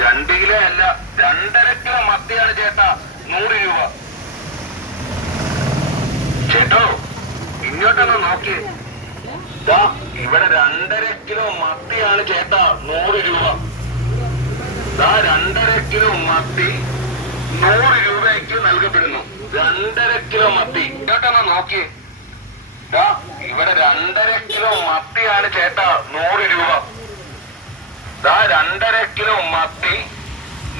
2 kilo അല്ല, 2.5 kilo മത്തിയാണ് ചേട്ടാ 100 രൂപ. ചേട്ടോ ഇങ്ങോട്ടൊന്ന് നോക്കിയേ. ഇവിടെ 2.5 കിലോ മത്തിയാണ് ചേട്ടാ 100 രൂപ. 2.5 കിലോ മത്തി 100 രൂപയ്ക്ക് നൽകപ്പെടുന്നു. 2.5 കിലോ മത്തി ഇങ്ങോട്ടൊന്ന് നോക്കിയേ. ഇവിടെ 2.5 കിലോ മത്തിയാണ് ചേട്ടാ 100 രൂപ. 2.5 കിലോ മത്തി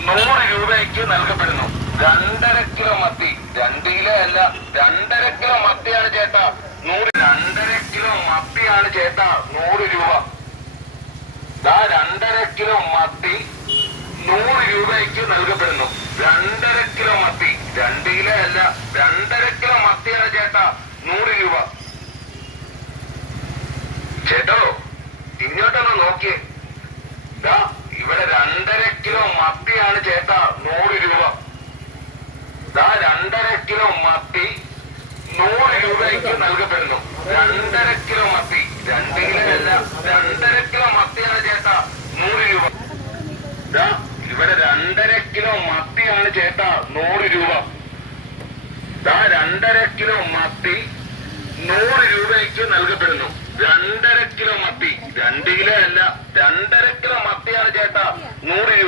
100 രൂപയ്ക്ക് നൽകപ്പെടുന്നു. 2.5 കിലോ മത്തി, 2 കിലോ അല്ല, 2.5 കിലോ മത്തിയാണ് ചേട്ടാ 100. 2.5 കിലോ മത്തിയാണ് ചേട്ടാ 100 രൂപ. 2.5 കിലോ മത്തി 100 രൂപയ്ക്ക് നൽകപ്പെടുന്നു. 2.5 കിലോ മത്തി, 2 കിലോ അല്ല, 2.5 കിലോ മത്തിയാണ് ചേട്ടാ 100 രൂപ. ചേട്ടോ ഇങ്ങോട്ടൊന്ന് നോക്കിയേ. ഇവിടെ 2.5 കിലോ മത്തിയാണ് ചേട്ടാ 100 രൂപ. 2.5 കിലോ മത്തി 100 രൂപയ്ക്ക് നൽകപ്പെടുന്നു. 2.5 കിലോ മത്തി, 2 കിലോ അല്ല, 2.5 കിലോ മത്തിയാണ് ചേട്ടാ 100 രൂപ. ഇവിടെ 2.5 കിലോ മത്തിയാണ് ചേട്ടാ 100 രൂപ. 2.5 കിലോ മത്തി 100 രൂപയ്ക്ക് നൽകപ്പെടുന്നു. 2.5 കിലോ മത്തി, 2 കിലോ അല്ല, 2.5 കിലോ മത്തിയാണ് ചേട്ടാ 100 രൂപ.